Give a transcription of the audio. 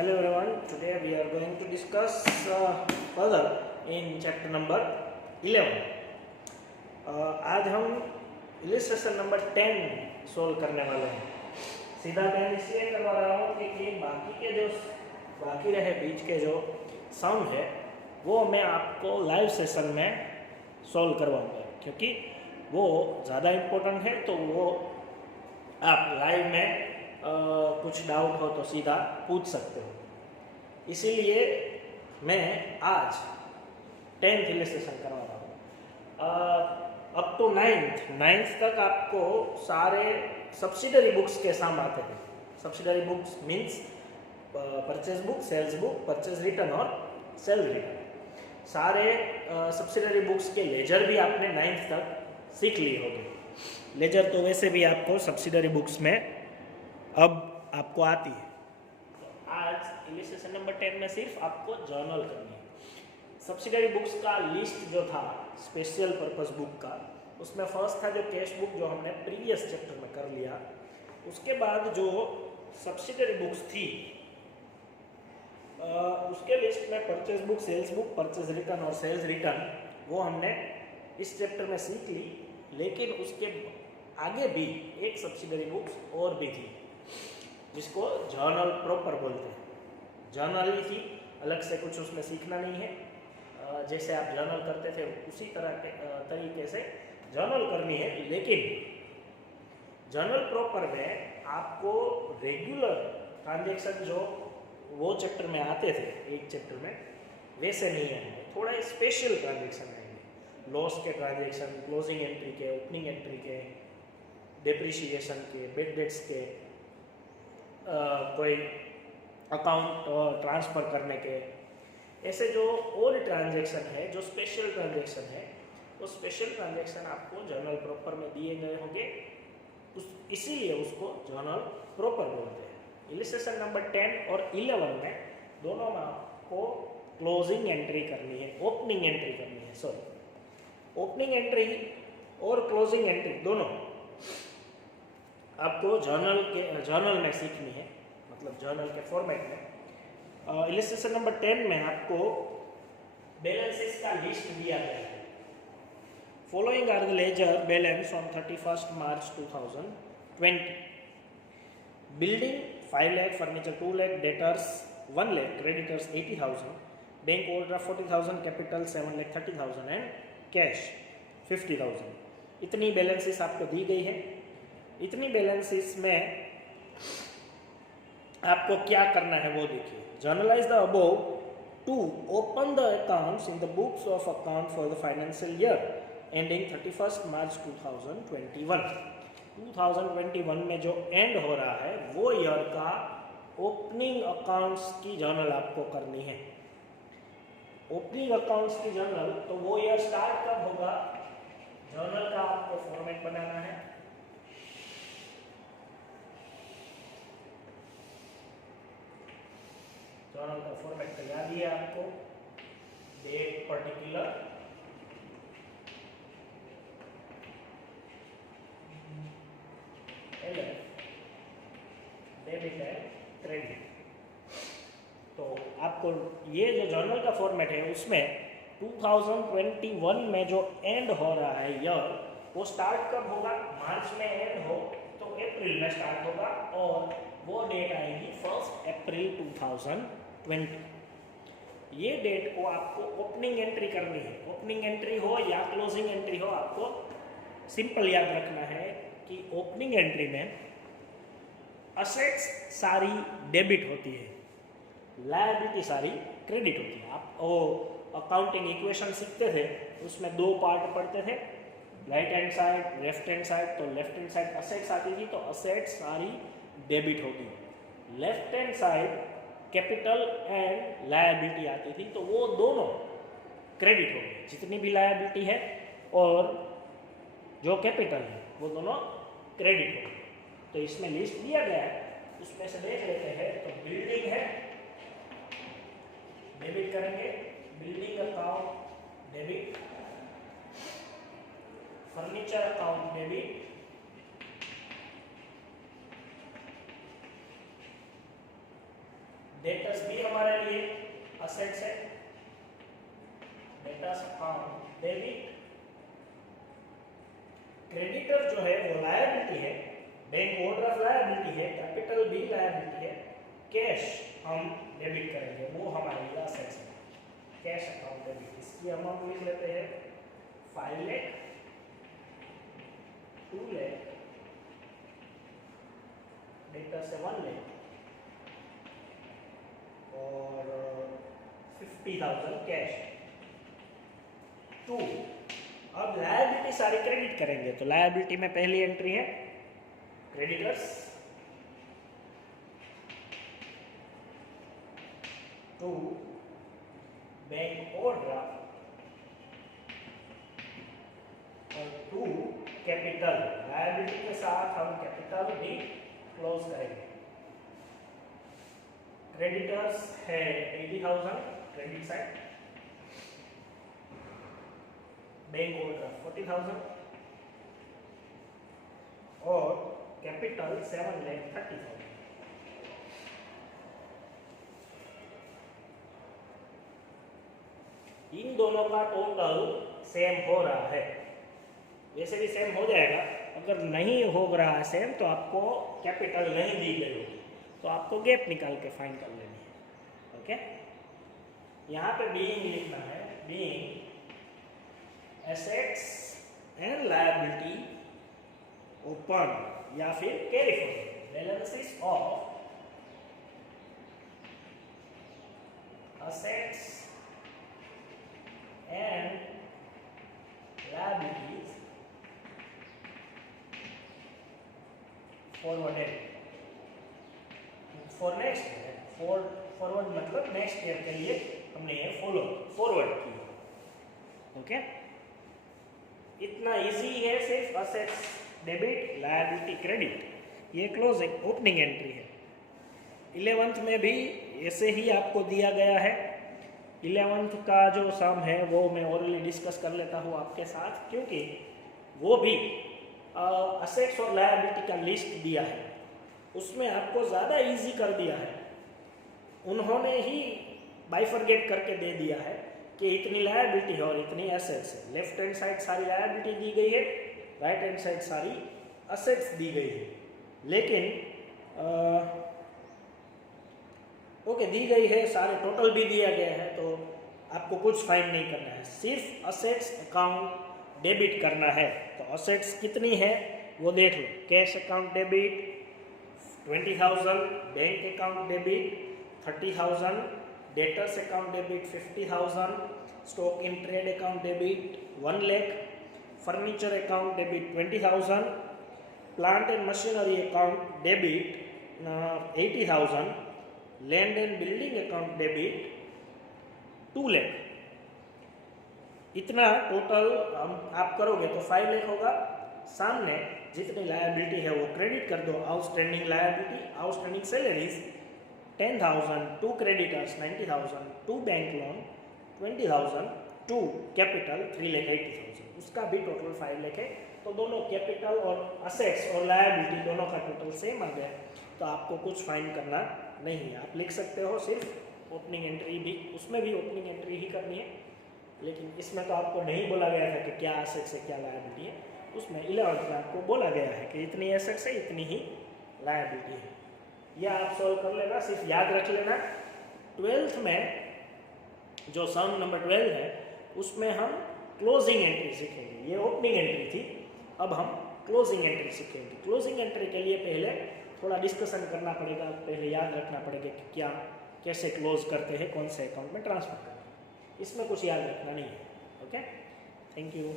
Hello everyone, today we are going to discuss further in chapter number 11. आज हम illustration number 10 solve करने वाले हैं। सीधा मैं इसलिए करवा रहा हूँ कि बाकी रहे बीच के जो साउंड है वो मैं आपको लाइव सेशन में सोल्व करवाऊँगा, क्योंकि वो ज़्यादा इम्पोर्टेंट है। तो वो आप लाइव में कुछ डाउट हो तो सीधा पूछ सकते हो। इसीलिए मैं आज 10th इलिस्ट्रेशन करवा रहा हूँ। अप टू 9th तक आपको सारे सब्सिडरी बुक्स के साम आते थे। Subsidiary books means purchase book, sales book, purchase return और सेल रिटर्न। सारे सब्सिडरी बुक्स के लेजर भी आपने 9th तक सीख लिए होंगे। लेजर तो वैसे भी आपको सब्सिडरी बुक्स में अब आपको आती है। तो आज इलिस्ट्रेशन नंबर 10 में सिर्फ आपको जर्नल करनी है। सब्सिडरी बुक्स का लिस्ट जो था स्पेशल पर्पस बुक का, उसमें फर्स्ट था जो कैश बुक, जो हमने प्रीवियस चैप्टर में कर लिया। उसके बाद जो सब्सिडरी बुक्स थी उसके लिस्ट में purchase book, sales book, purchase return और सेल्स रिटर्न वो हमने इस चैप्टर में सीख ली। लेकिन उसके आगे भी एक सब्सिडरी बुक्स और भी थी जिसको जर्नल प्रॉपर बोलते हैं। जर्नल ही थी, अलग से कुछ उसमें सीखना नहीं है। जैसे आप जर्नल करते थे उसी तरह के तरीके से जर्नल करनी है। लेकिन जर्नल प्रॉपर में आपको रेगुलर ट्रांजैक्शन जो वो चैप्टर में आते थे एक चैप्टर में, वैसे नहीं आएंगे। थोड़ा स्पेशल ट्रांजैक्शन आएंगे। लॉस के ट्रांजैक्शन, क्लोजिंग एंट्री के, ओपनिंग एंट्री के, डेप्रिसिएशन के, बेड डेट्स के, कोई अकाउंट ट्रांसफ़र करने के, ऐसे जो और ट्रांजैक्शन है, जो स्पेशल ट्रांजैक्शन है, वो स्पेशल ट्रांजैक्शन आपको जर्नल प्रॉपर में दिए गए होंगे। इसीलिए उसको जर्नल प्रॉपर बोलते हैं। इलिस्ट्रेशन नंबर 10 और 11 में दोनों में आपको क्लोजिंग एंट्री करनी है, ओपनिंग एंट्री करनी है। सॉरी, ओपनिंग एंट्री और क्लोजिंग एंट्री दोनों आपको जर्नल में सीखनी है, मतलब जर्नल के फॉर्मेट में। इलिस्ट्रेशन नंबर 10 में आपको बैलेंसेस का लिस्ट दिया गया है। Following are the ledger balance on 31st March 2020। Building 5 lakh, furniture 2 lakh, debtors 1 lakh, creditors 80,000, bank overdraft 40,000, capital 7,30,000 and cash 50,000। इतनी बैलेंसेस आपको दी गई है। इतनी बैलेंसेस में आपको क्या करना है वो देखिए। Journalize the above to open the accounts in the books of account for the financial year ending 31st March 2021। 2021 में जो एंड हो रहा है वो ईयर का ओपनिंग अकाउंट्स की जर्नल आपको करनी है। ओपनिंग अकाउंट्स की जर्नल, तो वो ईयर स्टार्ट कब होगा, जर्नल का आपको फॉर्मेट बनाना है। जर्नल का फॉर्मेट तैयार ही है आपको। Date particular, debit and credit. तो आपको ये जो जर्नल का फॉर्मेट है उसमें 2021 में जो एंड हो रहा है ईयर, वो स्टार्ट कब होगा, मार्च में एंड हो तो अप्रैल में स्टार्ट होगा और वो डेट आएगी 1 अप्रैल 2020। ये डेट को आपको ओपनिंग एंट्री करनी है। ओपनिंग एंट्री हो या क्लोजिंग एंट्री हो, आपको सिंपल याद रखना है कि ओपनिंग एंट्री में असेट्स सारी डेबिट होती है, लायबिलिटी सारी क्रेडिट होती है। आप वो अकाउंटिंग इक्वेशन सीखते थे, उसमें 2 पार्ट पढ़ते थे, right hand side, left hand side. तो लेफ्ट हैंड साइड असेट्स आती थी, तो असेट्स सारी डेबिट होती है। Left hand side capital and liability आती थी, तो वो दोनों क्रेडिट हो गई। जितनी भी लायबिलिटी है और जो कैपिटल है वो दोनों क्रेडिट हो गई। तो इसमें लिस्ट दिया गया है, उसमें से देख लेते हैं। तो बिल्डिंग है, डेबिट करेंगे, building account debit, furniture account debit, debtors भी हमारे लिए असेट्स है, डेटर्स अकाउंट डेबिट। क्रेडिटर जो है वो लायबिलिटी है, बैंक ओवरड्राफ्ट लायबिलिटी है, कैपिटल भी लायबिलिटी है, कैश हम डेबिट करेंगे, वो हमारे लिए असेट्स है। कैश अकाउंट डेबिट, इसकी अमाउंट लिख लेते हैं 5 लाख, 2 लाख, डेटर से 1 लाख और 50,000 कैश। 2 अब लायबिलिटी सारी क्रेडिट करेंगे, तो लायबिलिटी में पहली एंट्री है क्रेडिटर्स, 2 बैंक ओवरड्राफ्ट और 2 कैपिटल। लायबिलिटी के साथ हम कैपिटल भी क्लोज करेंगे। क्रेडिटर्स है 80,000 क्रेडिट साइड, बैंक ओवरड्राफ्ट 40,000 और कैपिटल 7,30,000। इन दोनों का टोटल सेम हो रहा है, वैसे भी सेम हो जाएगा। अगर नहीं हो रहा है सेम तो आपको कैपिटल नहीं दी गई होगी, तो आपको गैप निकाल के फाइंड कर लेनी है। ओके, यहाँ पे बीइंग लिखना है, being assets and liability open या फिर carry forward, balances of assets and liabilities forwarded for next year। Forward मतलब नेक्स्ट ईयर के लिए हमने ये फॉरवर्ड किया। ओके, इतना इजी है, सिर्फ असेट्स डेबिट, लायबिलिटी क्रेडिट, ये क्लोज ओपनिंग एंट्री है। 11th में भी ऐसे ही आपको दिया गया है। 11th का जो सम है वो मैं ऑलरेडी डिस्कस कर लेता हूँ आपके साथ, क्योंकि वो भी असेट्स और लायबिलिटी का लिस्ट दिया है, उसमें आपको ज़्यादा इजी कर दिया है। उन्होंने ही बाइफरगेट करके दे दिया है कि इतनी लायबिलिटी है और इतनी एसेट्स है। लेफ्ट हैंड साइड सारी लायबिलिटी दी गई है, राइट हैंड साइड सारी असेट्स दी गई है। लेकिन ओके दी गई है, सारे टोटल भी दिया गया है, तो आपको कुछ फाइंड नहीं करना है, सिर्फ असेट्स अकाउंट डेबिट करना है। तो असेट्स कितनी है वो देख लो, cash account debit 20,000, bank account debit 30,000, debtors account debit 50,000, stock in trade account debit 1 lakh, furniture account debit 20,000, plant and machinery account debit 80,000, land and building account debit 2 lakh. इतना total आप करोगे तो 5 लाख होगा। सामने जितनी लायबिलिटी है वो क्रेडिट कर दो, outstanding liability, outstanding salaries 10,000, 2 creditors 90,000, 2 bank loan 20,000, 2 capital 3,80,000, उसका भी टोटल 5 लाख है। तो दोनों कैपिटल और असेट्स और लायबिलिटी दोनों का टोटल सेम आ गया, तो आपको कुछ फाइंड करना नहीं है। आप लिख सकते हो सिर्फ ओपनिंग एंट्री भी, उसमें भी ओपनिंग एंट्री ही करनी है, लेकिन इसमें तो आपको नहीं बोला गया था कि क्या एसेट्स है क्या लायबिलिटी है। उसमें 11th में आपको बोला गया है कि इतनी एसेट्स है इतनी ही लायबिलिटी है। यह आप सॉल्व कर लेना, सिर्फ याद रख लेना। 12th में जो सम नंबर 12 है उसमें हम क्लोजिंग एंट्री सीखेंगे। ये ओपनिंग एंट्री थी, अब हम क्लोजिंग एंट्री सीखेंगे। क्लोजिंग एंट्री के लिए पहले थोड़ा डिस्कशन करना पड़ेगा, पहले याद रखना पड़ेगा कि क्या कैसे क्लोज करते हैं, कौन से अकाउंट में ट्रांसफर करते हैं, इसमें कुछ याद रखना नहीं है। Okay, thank you.